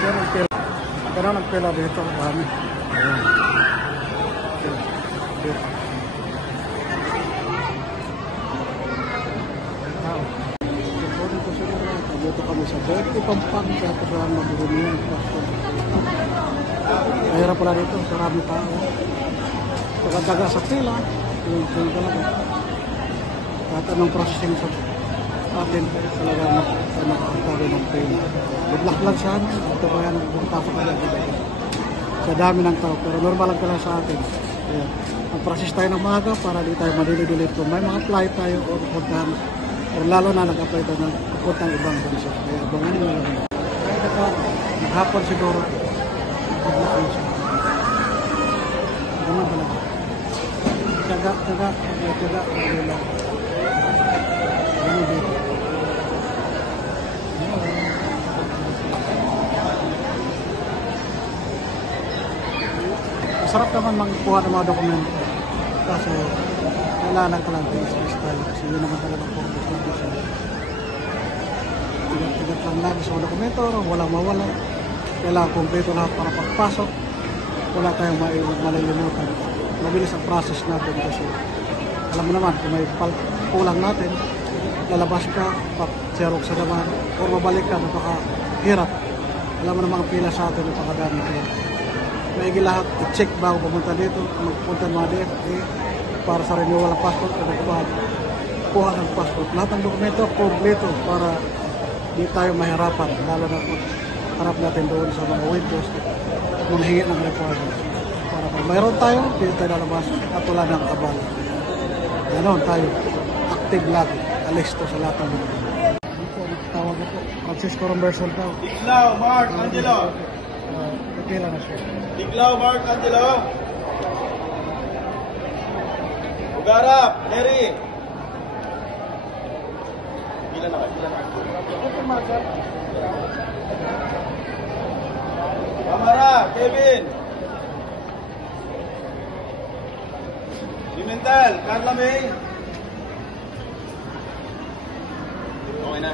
Kaya nagpila dito. Dami. Ayan. Dito kami sa Berkeley, Pampanga. Kasama mag-urumihan. Mahirap pala dito. Marami tao. Taga-taga sa pila. Yung talaga. At anong processing sa atin talaga nakakatawa ng pila. Good luck lang sa amin. Ito ba yan ang pasok na dito. Sa dami ng tao. Pero normal lang pala sa atin. Kaya, ang process tayo ng maaga para di tayo madili-dilit kung may mga flight tayo o puntahan. Pero lalo na nag-apply tayo ng pupuntang ibang bansa. Kaya abangan nyo lang. Kaya naghapon siguro. Good luck lang sa atin. Ganun talaga. Tiyaga. Ganun lang. Ganun dito. Masarap naman magkuha ng mga dokumento. Kaso, kailangan ka lang sa style. Kasi yun naman talaga po. Tigat lang namin sa mga dokumento. Walang mawala. Kailangan kompleto lahat para pagpasok. Wala tayong malilimutan. Mabilis ang process natin kasi alam mo naman, kung may kulang natin, lalabas ka, pag-xerox sa naman, o mabalik ka, napakahirap. Alam mo naman ang pila sa atin, napakadami kaya. Maigi lahat, i-check bago pumunta dito, magpunta ng mga DFA para sa renewal ng passport o kuha ng passport. Lahat ng dokumento, kompleto para di tayo mahirapan, lalo na kung harap natin doon sa mga windows, manghingi ng requirement. Para pag mayroon tayo, dito tayo lalabas at wala ng kabala. Ganon tayo, active lagi, alisto sa lahat ng mga. Tawag ako, Francisco Romberson daw. Tiglao, Mark, Angelo. Pila na siya. Tiglao, Mark, Angelo. Ugarap, Larry. Pila na. Kamara, Kevin. Pimentel, Carla May. Okay na.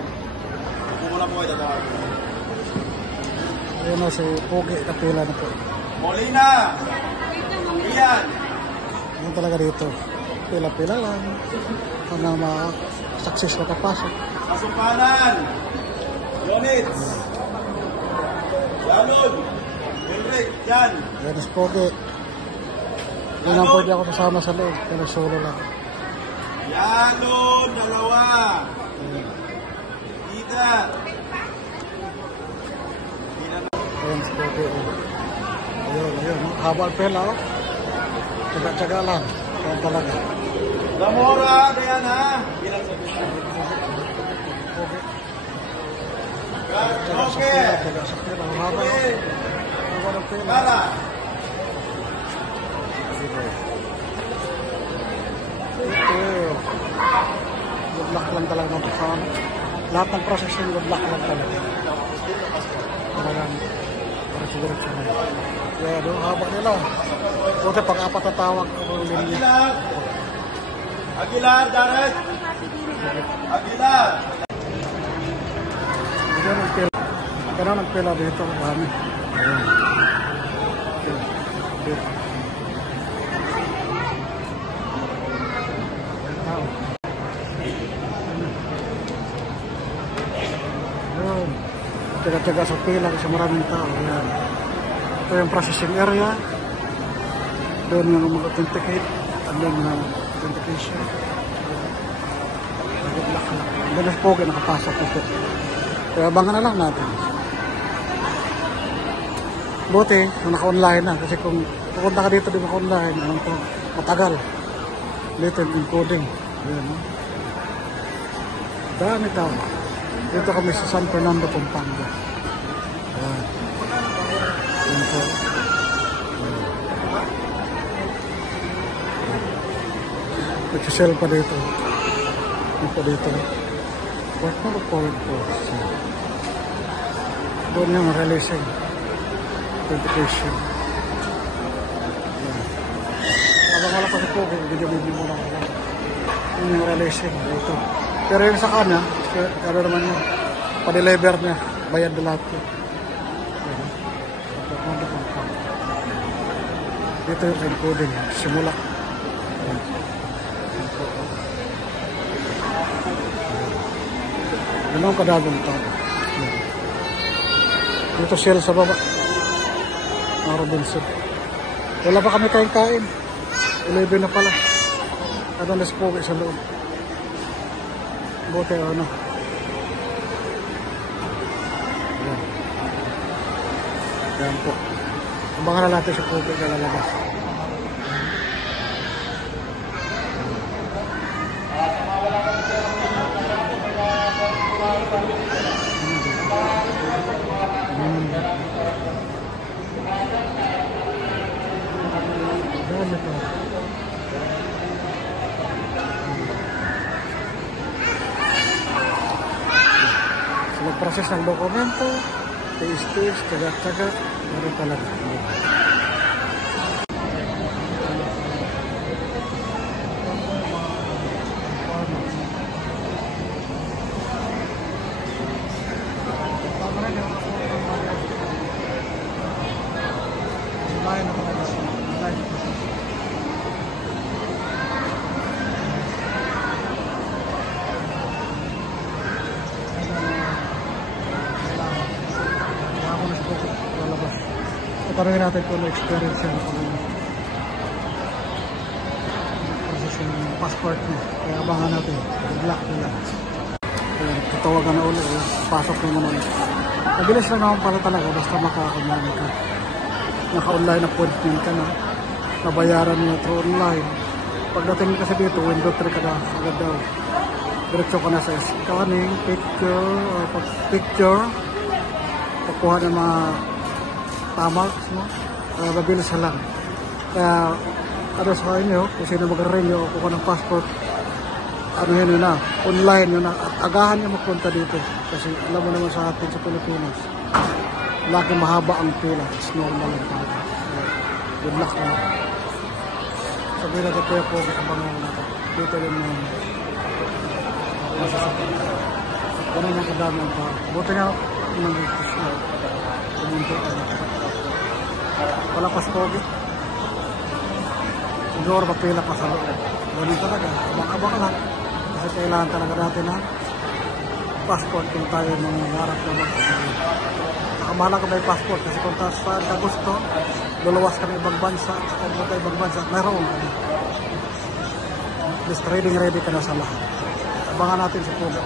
Pupo na po kayo tatawag. Ayun na si Pogi, kapila na po. Molina! Ian! Ayun talaga dito. Pila-pila lang. Hanggang success makapasok. Kasumpanan! Yonitz! Jalon! Henrik! Jan! Ayun si Pogi. Yun ang pwede ako kasama sa loob. Pero solo lang. Jalon! Dalawa! Ida! Ayun si Pogi. Ayun. Habang pila oh. Tsaga-tsaga lang. Ayun talaga. Zamora! Diana! Pogi. Okay! Tsaga sa pila. Habang ng pila. Kara! Good luck lang talaga ng kasama. Lahat ng processing good luck lang talaga. Talagang diretso na. Kaya doon haba nila. Buti pang-apat na tawag ang linya. Aguilar, Jared! Aguilar! Ganun ang pila dito. Dami. Ayan. Dito. Tsaga-tsaga sa pila kasi maraming tao. Ayan. Ito yung processing area. Doon yung mag-authenticate. And then authentication. Good luck lang. And then mas Pogi nakapasok ito. Kaya abangan na lang natin. Buti, naka-online na. Kasi kung pupunta ka dito di naka-online, anong to? Matagal. Dito yung encoding. Ayan. Dami tao. Dito kami sa San Fernando, Pampanga. Ayan. Ayan po. Nagsisell pa dito. Ayan pa dito. Port na report po. Doon yung releasing. Authentication. Ayan. Habang wala pa si Pogi, video mo lang. Yun yung releasing. Dito. Pero yung sa kanya, ano naman yun, pa-deliver niya, bayad na lahat yun. Dito yung encoding, simula. Ayan. Ganun kadagong ito. Dito shell sa baba. Mga Robinson. Wala pa kami kain-kain. 11 na pala. At alas po sa loob. Buti ano. Ayan. Ayan po. Abangan na natin sa Pogi na lalabas. Dami pa. So, nag-process ng dokumento, taste-taste, tsaga-tsaga, meron talaga. Tanungin natin kung ano experience niya kung ano process yung passport niya. Kaya abangan natin. Good luck nila. Ayan, tatawagan na ulit. Pasok naman ulit. Mabilis lang naman pala talaga basta makakamali ka. Naka-online appointment ka na. Nabayaran niya through online. Pagdating kasi dito, window 3 ka na. Agad daw. Diretso ka na sa scanning, picture, pagkuha ng mga tama, no? Mabilis lang. Kaya, ano sa inyo, kung sino mag-renew o kukuha ng passport, ano yun na, online yun na, at agahan nyo magpunta dito. Kasi alam mo naman sa atin sa Pilipinas, lagi mahaba ang pila. It's normal lang talaga. So, good luck na. Sabi na kaya po, abangan natin. Dito rin yung masasabi. Ganun ang kadami ang pa. Buti nga, nang-request na. Pumunta ka na. Wala pa Pogi. Siguro mapila pa sa loob. Ganun talaga. Abang-abang lang. Kasi kailangan talaga natin na passport kung tayo mangarap na mag-passport. Nakamahala ka may passport kasi kung saan ka gusto, luluwas ka ng ibang bansa, kung mo tayo ibang bansa, mayroon ka na. At least ready ka na sa lahat. Abangan natin sa Pogi.